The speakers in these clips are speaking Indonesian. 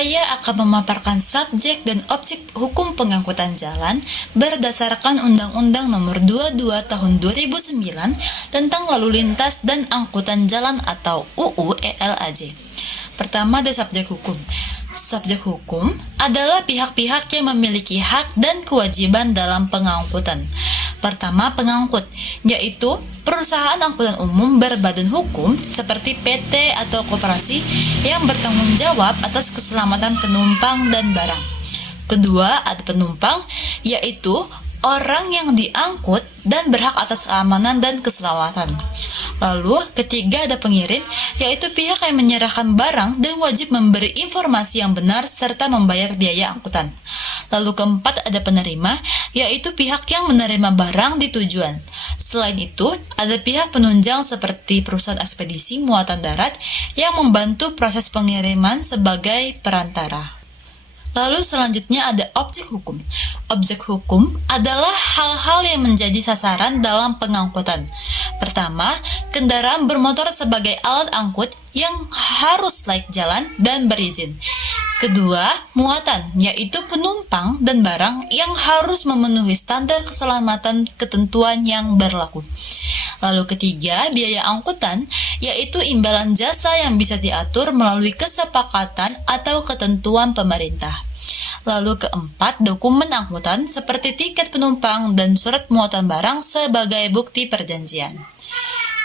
Saya akan memaparkan subjek dan objek hukum pengangkutan jalan berdasarkan Undang-Undang Nomor 22 Tahun 2009 tentang Lalu Lintas dan Angkutan Jalan atau UU ELAJ. Pertama, ada subjek hukum. Subjek hukum adalah pihak-pihak yang memiliki hak dan kewajiban dalam pengangkutan. Pertama, pengangkut, yaitu perusahaan angkutan umum berbadan hukum seperti PT atau koperasi yang bertanggung jawab atas keselamatan penumpang dan barang. Kedua, ada penumpang, yaitu orang yang diangkut dan berhak atas keamanan dan keselamatan. Lalu, ketiga ada pengirim, yaitu pihak yang menyerahkan barang dan wajib memberi informasi yang benar serta membayar biaya angkutan. Lalu keempat ada penerima, yaitu pihak yang menerima barang di tujuan. Selain itu, ada pihak penunjang seperti perusahaan ekspedisi muatan darat yang membantu proses pengiriman sebagai perantara. Lalu selanjutnya ada objek hukum. Objek hukum adalah hal-hal yang menjadi sasaran dalam pengangkutan. Pertama, kendaraan bermotor sebagai alat angkut yang harus layak jalan dan berizin. Kedua, muatan, yaitu penumpang dan barang yang harus memenuhi standar keselamatan ketentuan yang berlaku. Lalu ketiga, biaya angkutan, yaitu imbalan jasa yang bisa diatur melalui kesepakatan atau ketentuan pemerintah. Lalu keempat, dokumen angkutan seperti tiket penumpang dan surat muatan barang sebagai bukti perjanjian.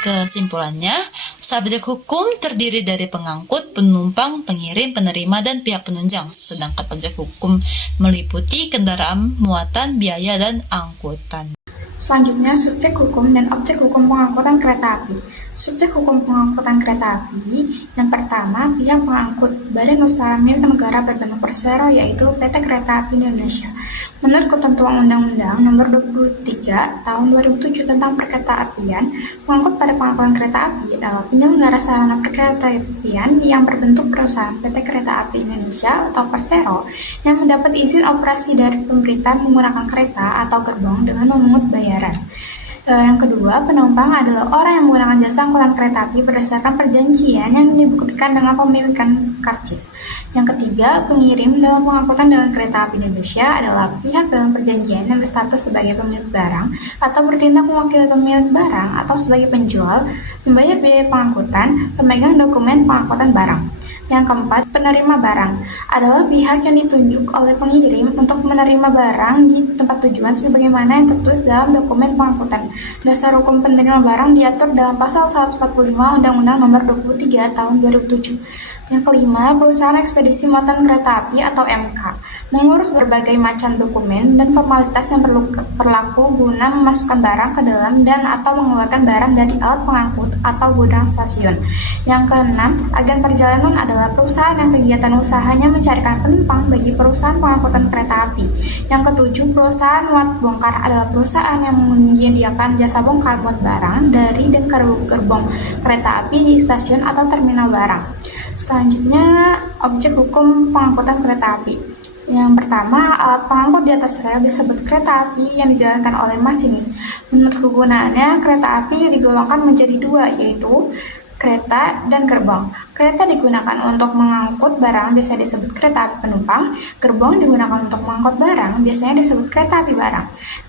Kesimpulannya, subjek hukum terdiri dari pengangkut, penumpang, pengirim, penerima, dan pihak penunjang. Sedangkan objek hukum meliputi kendaraan, muatan, biaya, dan angkutan. Selanjutnya, subjek hukum dan objek hukum pengangkutan kereta api. Subjek hukum pengangkutan kereta api, yang pertama, pihak pengangkut badan usaha milik negara berbentuk persero yaitu PT Kereta Api Indonesia. Menurut ketentuan Undang-Undang Nomor 23 Tahun 2007 tentang Perkeretaapian, pengangkut pada pengangkutan kereta api adalah penyelenggara sarana perkeretaapian yang berbentuk perusahaan PT Kereta Api Indonesia atau Persero yang mendapat izin operasi dari pemerintah menggunakan kereta atau gerbong dengan memungut bayaran. Yang kedua, penumpang adalah orang yang menggunakan jasa angkutan kereta api berdasarkan perjanjian yang dibuktikan dengan pemilikan karcis. Yang ketiga, pengirim dalam pengangkutan dengan kereta api Indonesia adalah pihak dalam perjanjian yang berstatus sebagai pemilik barang atau bertindak mewakili pemilik barang atau sebagai penjual, membayar biaya pengangkutan, pemegang dokumen pengangkutan barang. Yang keempat, penerima barang adalah pihak yang ditunjuk oleh pengirim untuk menerima barang di tempat tujuan sebagaimana yang tertulis dalam dokumen pengangkutan. Dasar hukum penerima barang diatur dalam pasal 145 Undang-Undang Nomor 23 Tahun 2007. Yang kelima, perusahaan ekspedisi muatan kereta api atau MK mengurus berbagai macam dokumen dan formalitas yang berlaku guna memasukkan barang ke dalam dan atau mengeluarkan barang dari alat pengangkut atau gudang stasiun. Yang keenam, agen perjalanan adalah perusahaan yang kegiatan usahanya mencarikan penumpang bagi perusahaan pengangkutan kereta api. Yang ketujuh, perusahaan muat bongkar adalah perusahaan yang menyediakan jasa bongkar muat barang dari dan ke gerbong kereta api di stasiun atau terminal barang. Selanjutnya, objek hukum pengangkutan kereta api. Yang pertama, alat pengangkut di atas rel disebut kereta api yang dijalankan oleh masinis. Menurut kegunaannya, kereta api digolongkan menjadi dua, yaitu kereta dan gerbong. Kereta digunakan untuk mengangkut barang, biasanya disebut kereta api penumpang. Gerbong digunakan untuk mengangkut barang, biasanya disebut kereta api barang.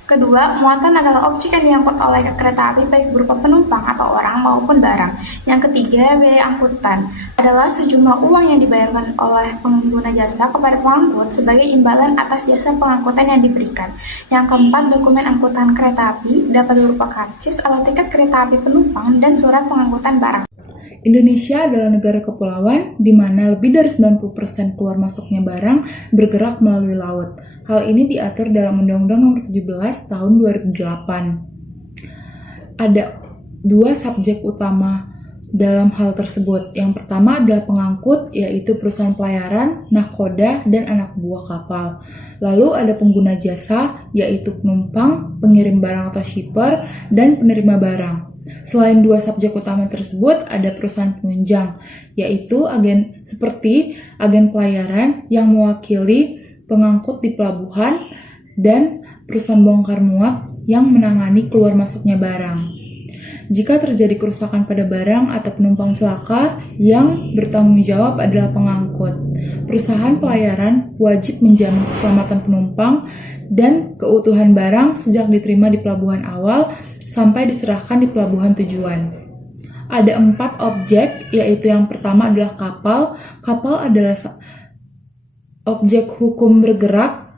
Kedua, muatan adalah objek yang diangkut oleh kereta api baik berupa penumpang atau orang maupun barang. Yang ketiga, biaya angkutan adalah sejumlah uang yang dibayarkan oleh pengguna jasa kepada pengangkut sebagai imbalan atas jasa pengangkutan yang diberikan. Yang keempat, dokumen angkutan kereta api dapat berupa karcis atau tiket kereta api penumpang dan surat pengangkutan barang. Indonesia adalah negara kepulauan di mana lebih dari 90% keluar masuknya barang bergerak melalui laut. Hal ini diatur dalam Undang-Undang Nomor 17 Tahun 2008. Ada dua subjek utama dalam hal tersebut. Yang pertama adalah pengangkut, yaitu perusahaan pelayaran, nahkoda, dan anak buah kapal. Lalu ada pengguna jasa, yaitu penumpang, pengirim barang atau shipper, dan penerima barang. Selain dua subjek utama tersebut, ada perusahaan penunjang, yaitu seperti agen pelayaran yang mewakili pengangkut di pelabuhan dan perusahaan bongkar muat yang menangani keluar masuknya barang. Jika terjadi kerusakan pada barang atau penumpang celaka, yang bertanggung jawab adalah pengangkut. Perusahaan pelayaran wajib menjamin keselamatan penumpang dan keutuhan barang sejak diterima di pelabuhan awal sampai diserahkan di pelabuhan tujuan. Ada 4 objek, yaitu yang pertama adalah kapal. Kapal adalah objek hukum bergerak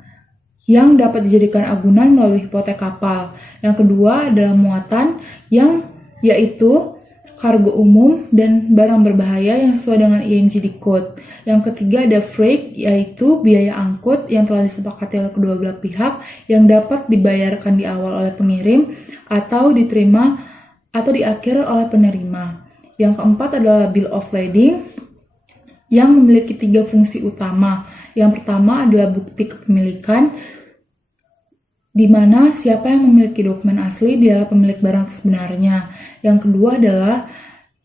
yang dapat dijadikan agunan melalui hipotek kapal. Yang kedua adalah muatan, yaitu kargo umum dan barang berbahaya yang sesuai dengan IMCD Code. Yang ketiga ada freight, yaitu biaya angkut yang telah disepakati oleh kedua belah pihak yang dapat dibayarkan di awal oleh pengirim atau diterima atau di akhir oleh penerima. Yang keempat adalah bill of lading yang memiliki 3 fungsi utama. Yang pertama adalah bukti kepemilikan, di mana siapa yang memiliki dokumen asli dia adalah pemilik barang sebenarnya. Yang kedua adalah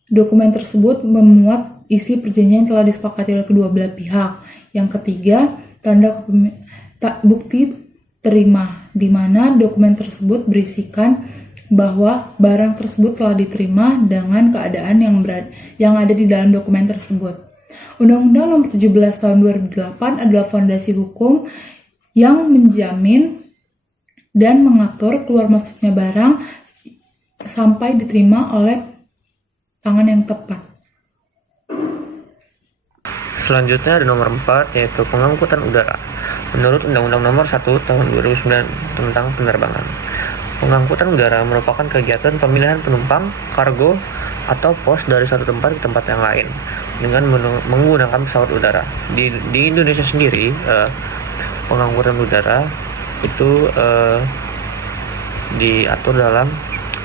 dokumen tersebut memuat isi perjanjian yang telah disepakati oleh kedua belah pihak. Yang ketiga, bukti terima, di mana dokumen tersebut berisikan bahwa barang tersebut telah diterima dengan keadaan yang ada di dalam dokumen tersebut. Undang-Undang Nomor 17 Tahun 2008 adalah fondasi hukum yang menjamin dan mengatur keluar masuknya barang sampai diterima oleh tangan yang tepat. Selanjutnya ada nomor 4, yaitu pengangkutan udara. Menurut Undang-Undang Nomor 1 Tahun 2009 tentang penerbangan, pengangkutan udara merupakan kegiatan pemilihan penumpang, kargo, atau pos dari satu tempat ke tempat yang lain dengan menggunakan pesawat udara. Di Indonesia sendiri, pengangkutan udara itu diatur dalam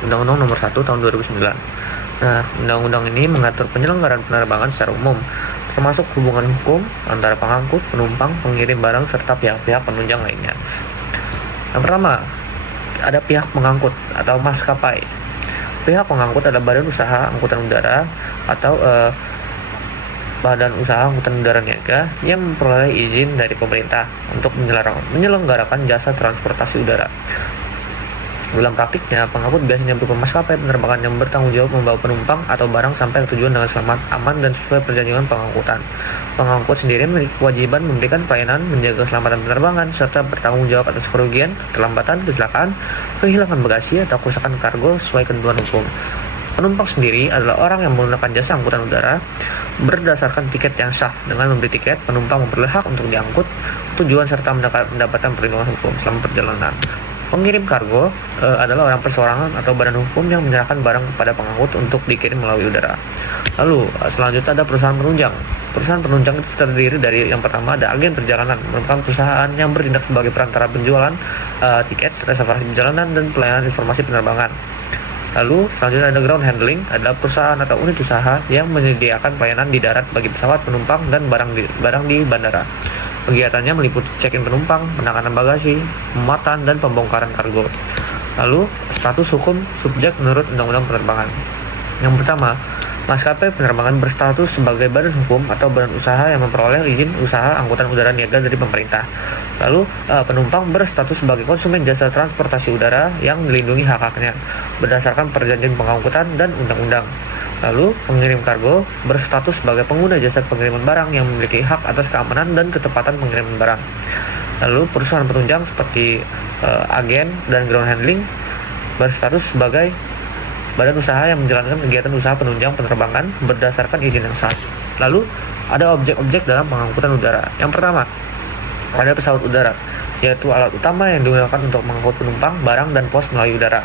Undang-Undang Nomor 1 Tahun 2009. Nah, undang-undang ini mengatur penyelenggaraan penerbangan secara umum, termasuk hubungan hukum antara pengangkut, penumpang, pengirim barang, serta pihak-pihak penunjang lainnya. Yang pertama, ada pihak pengangkut atau maskapai. Pihak pengangkut adalah badan usaha angkutan udara atau badan usaha angkutan udara niaga yang memperoleh izin dari pemerintah untuk menyelenggarakan jasa transportasi udara. Dalam praktiknya, pengangkut biasanya berupa maskapai penerbangan yang bertanggung jawab membawa penumpang atau barang sampai ke tujuan dengan selamat, aman, dan sesuai perjanjian pengangkutan. Pengangkut sendiri memiliki kewajiban memberikan pelayanan, menjaga keselamatan penerbangan, serta bertanggung jawab atas kerugian, keterlambatan, kecelakaan, kehilangan bagasi, atau kerusakan kargo sesuai ketentuan hukum. Penumpang sendiri adalah orang yang menggunakan jasa angkutan udara berdasarkan tiket yang sah. Dengan membeli tiket, penumpang memperoleh hak untuk diangkut tujuan serta mendapatkan perlindungan hukum selama perjalanan. Pengirim kargo adalah orang perseorangan atau badan hukum yang menyerahkan barang kepada pengangkut untuk dikirim melalui udara. Lalu selanjutnya ada perusahaan penunjang. Perusahaan penunjang itu terdiri dari yang pertama ada agen perjalanan, merupakan perusahaan yang bertindak sebagai perantara penjualan tiket, reservasi perjalanan, dan pelayanan informasi penerbangan. Lalu selanjutnya ada ground handling, adalah perusahaan atau unit usaha yang menyediakan pelayanan di darat bagi pesawat, penumpang, dan barang di bandara. Kegiatannya meliputi check-in penumpang, penanganan bagasi, pemuatan, dan pembongkaran kargo. Lalu, status hukum subjek menurut Undang-Undang Penerbangan. Yang pertama, maskapai penerbangan berstatus sebagai badan hukum atau badan usaha yang memperoleh izin usaha angkutan udara niaga dari pemerintah. Lalu, penumpang berstatus sebagai konsumen jasa transportasi udara yang dilindungi hak-haknya berdasarkan perjanjian pengangkutan dan undang-undang. Lalu, pengirim kargo berstatus sebagai pengguna jasa pengiriman barang yang memiliki hak atas keamanan dan ketepatan pengiriman barang. Lalu, perusahaan penunjang seperti agen dan ground handling berstatus sebagai badan usaha yang menjalankan kegiatan usaha penunjang penerbangan berdasarkan izin yang sah. Lalu, ada objek-objek dalam pengangkutan udara. Yang pertama, ada pesawat udara, yaitu alat utama yang digunakan untuk mengangkut penumpang, barang, dan pos melalui udara.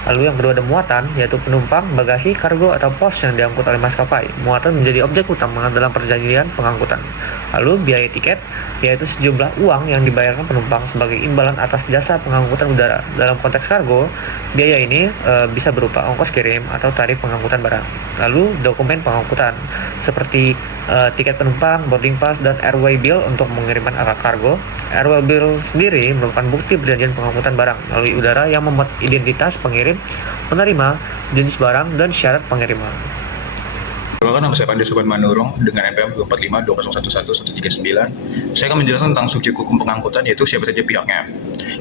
Lalu yang kedua ada muatan, yaitu penumpang, bagasi, kargo, atau pos yang diangkut oleh maskapai. Muatan menjadi objek utama dalam perjanjian pengangkutan. Lalu biaya tiket, yaitu sejumlah uang yang dibayarkan penumpang sebagai imbalan atas jasa pengangkutan udara. Dalam konteks kargo, biaya ini bisa berupa ongkos kirim atau tarif pengangkutan barang. Lalu dokumen pengangkutan, seperti tiket penumpang, boarding pass, dan airway bill untuk mengirimkan alat kargo. Airway bill sendiri merupakan bukti perjanjian pengangkutan barang melalui udara yang memuat identitas pengirim, penerima, jenis barang, dan syarat pengiriman. Perkenalkan, nama saya Pandi Suban Manurung dengan NPM 24520111139. Saya akan menjelaskan tentang subjek hukum pengangkutan, yaitu siapa saja pihaknya.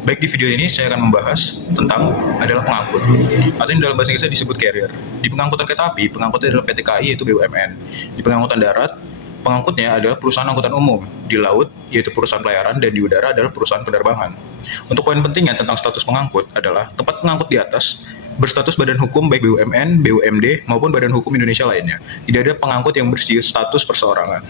Baik, di video ini saya akan membahas tentang adalah pengangkut, atau yang dalam bahasa Inggris disebut carrier. Di pengangkutan kereta api, pengangkutnya adalah PT KAI yaitu BUMN. Di pengangkutan darat, pengangkutnya adalah perusahaan angkutan umum. Di laut, yaitu perusahaan pelayaran, dan di udara adalah perusahaan penerbangan. Untuk poin pentingnya tentang status pengangkut adalah tempat pengangkut di atas berstatus badan hukum baik BUMN, BUMD, maupun badan hukum Indonesia lainnya. Tidak ada pengangkut yang berstatus perseorangan.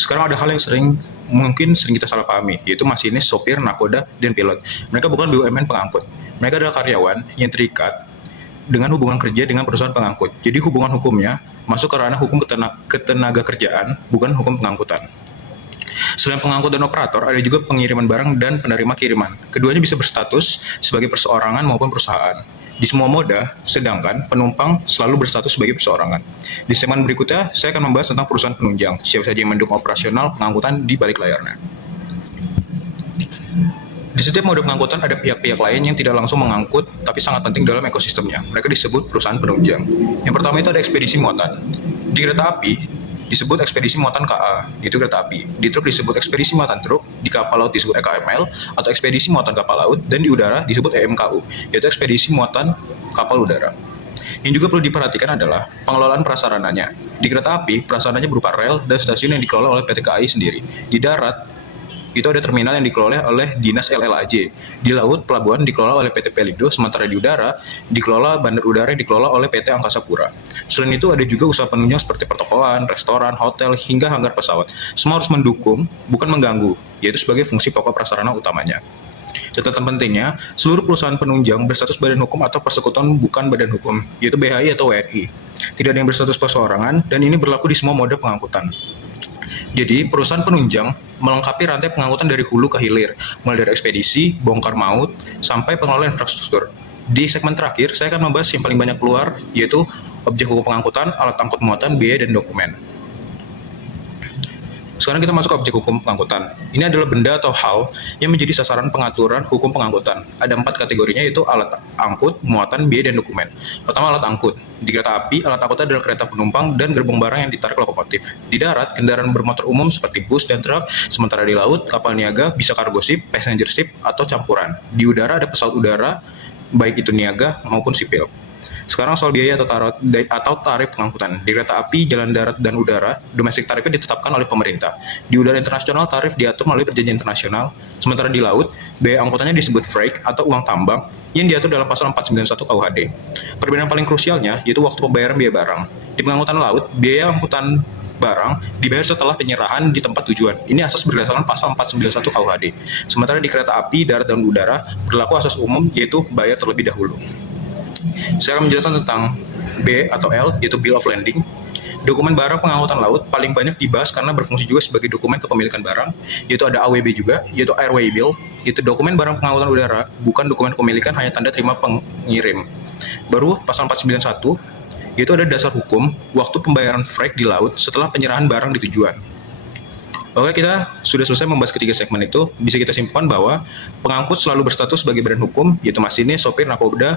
Sekarang ada hal yang mungkin sering kita salah pahami, yaitu masinis, sopir, nakoda, dan pilot. Mereka bukan BUMN pengangkut. Mereka adalah karyawan yang terikat dengan hubungan kerja dengan perusahaan pengangkut. Jadi hubungan hukumnya masuk ke ranah hukum ketenaga kerjaan, bukan hukum pengangkutan. Selain pengangkut dan operator, ada juga pengiriman barang dan penerima kiriman. Keduanya bisa berstatus sebagai perseorangan maupun perusahaan. Di semua moda, sedangkan penumpang selalu berstatus sebagai perseorangan. Di segmen berikutnya, saya akan membahas tentang perusahaan penunjang, siapa saja yang mendukung operasional pengangkutan di balik layarnya. Di setiap moda pengangkutan ada pihak-pihak lain yang tidak langsung mengangkut, tapi sangat penting dalam ekosistemnya. Mereka disebut perusahaan penunjang. Yang pertama itu ada ekspedisi muatan. Di kereta api, disebut ekspedisi muatan KA, itu kereta api. Di truk disebut ekspedisi muatan truk, di kapal laut disebut EKML, atau ekspedisi muatan kapal laut, dan di udara disebut EMKU, yaitu ekspedisi muatan kapal udara. Yang juga perlu diperhatikan adalah pengelolaan prasarananya. Di kereta api, prasarananya berupa rel dan stasiun yang dikelola oleh PT KAI sendiri. Di darat, itu ada terminal yang dikelola oleh Dinas LLAJ. Di laut, pelabuhan dikelola oleh PT Pelindo, sementara di udara, dikelola bandar udara yang dikelola oleh PT Angkasa Pura. Selain itu, ada juga usaha penunjang seperti pertokoan, restoran, hotel, hingga hanggar pesawat. Semua harus mendukung, bukan mengganggu, yaitu sebagai fungsi pokok prasarana utamanya. Catatan pentingnya, seluruh perusahaan penunjang berstatus badan hukum atau persekutuan bukan badan hukum, yaitu BHI atau WNI. Tidak ada yang berstatus perseorangan, dan ini berlaku di semua moda pengangkutan. Jadi, perusahaan penunjang melengkapi rantai pengangkutan dari hulu ke hilir, mulai dari ekspedisi, bongkar maut, sampai pengelolaan infrastruktur. Di segmen terakhir, saya akan membahas yang paling banyak keluar, yaitu objek hukum pengangkutan, alat angkut muatan, biaya, dan dokumen. Sekarang kita masuk ke objek hukum pengangkutan. Ini adalah benda atau hal yang menjadi sasaran pengaturan hukum pengangkutan. Ada 4 kategorinya, yaitu alat angkut, muatan, biaya, dan dokumen. Pertama, alat angkut. Di kereta api, alat angkut adalah kereta penumpang dan gerbong barang yang ditarik lokomotif. Di darat, kendaraan bermotor umum seperti bus dan truk, sementara di laut, kapal niaga bisa cargo ship, passenger ship, atau campuran. Di udara ada pesawat udara, baik itu niaga maupun sipil. Sekarang soal biaya atau tarif pengangkutan. Di kereta api, jalan darat, dan udara, domestik tarifnya ditetapkan oleh pemerintah. Di udara internasional, tarif diatur melalui perjanjian internasional. Sementara di laut, biaya angkutannya disebut freight atau uang tambang yang diatur dalam pasal 491 KUHD. Perbedaan paling krusialnya yaitu waktu pembayaran biaya barang. Di pengangkutan laut, biaya angkutan barang dibayar setelah penyerahan di tempat tujuan. Ini asas berdasarkan pasal 491 KUHD. Sementara di kereta api, darat, dan udara berlaku asas umum yaitu bayar terlebih dahulu. Saya akan menjelaskan tentang B atau L, yaitu Bill of Landing. Dokumen barang pengangkutan laut paling banyak dibahas karena berfungsi juga sebagai dokumen kepemilikan barang, yaitu ada AWB juga, yaitu Airway Bill, yaitu dokumen barang pengangkutan udara, bukan dokumen kepemilikan, hanya tanda terima pengirim. Baru pasal 491, yaitu ada dasar hukum waktu pembayaran freight di laut setelah penyerahan barang di tujuan. Oke, kita sudah selesai membahas ketiga segmen itu. Bisa kita simpulkan bahwa pengangkut selalu berstatus sebagai badan hukum, yaitu masinis, sopir, nakoda,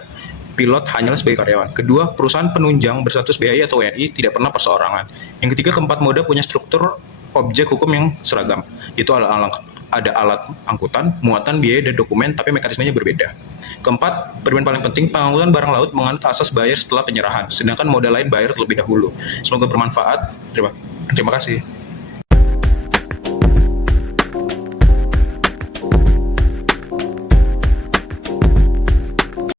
pilot hanyalah sebagai karyawan. Kedua, perusahaan penunjang berstatus BHI atau WNI tidak pernah perseorangan. Yang ketiga, keempat moda punya struktur objek hukum yang seragam, yaitu ada alat angkutan, muatan, biaya, dan dokumen, tapi mekanismenya berbeda. Keempat, perbedaan paling penting, pengangkutan barang laut menganut asas bayar setelah penyerahan, sedangkan moda lain bayar terlebih dahulu. Semoga bermanfaat. Terima kasih.